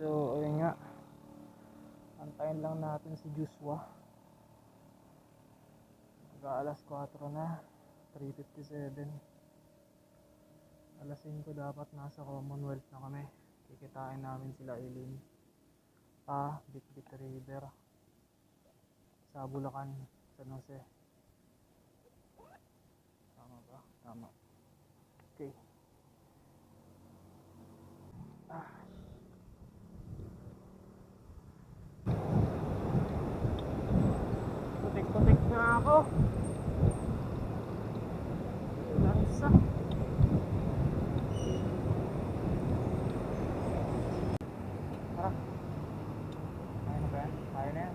So, ayun nga. Antayin lang natin si Joshua. Mag-aalas 4 na. 3:57. Alas 5 dapat nasa Commonwealth na kami. Kikitain namin sila Eileen Bitbit River sa Bulacan, San Jose. Tama ba? Tama. Okay. Putik-putik na ako. Lansa. Tara. Kaya na ba yan? Kaya na yan.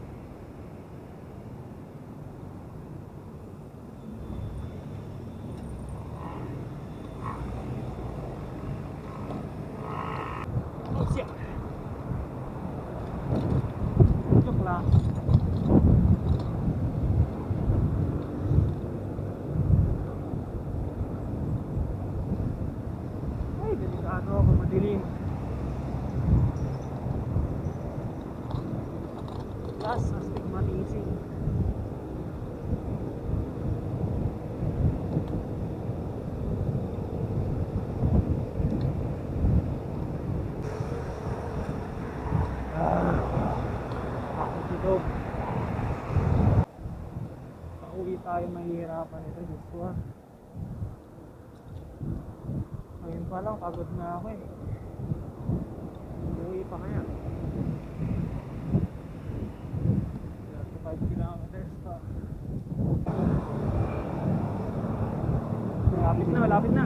Oh siya. Joke lang. Ay, delikado ako, madilim. Last astigmatism. Ako dito. Pauwi tayo, mahihirapan ito, Joshua. Ngayon pa lang, pagod na ako eh. Uwi pa kaya. 5 kilometers pa. Malapit na, malapit na.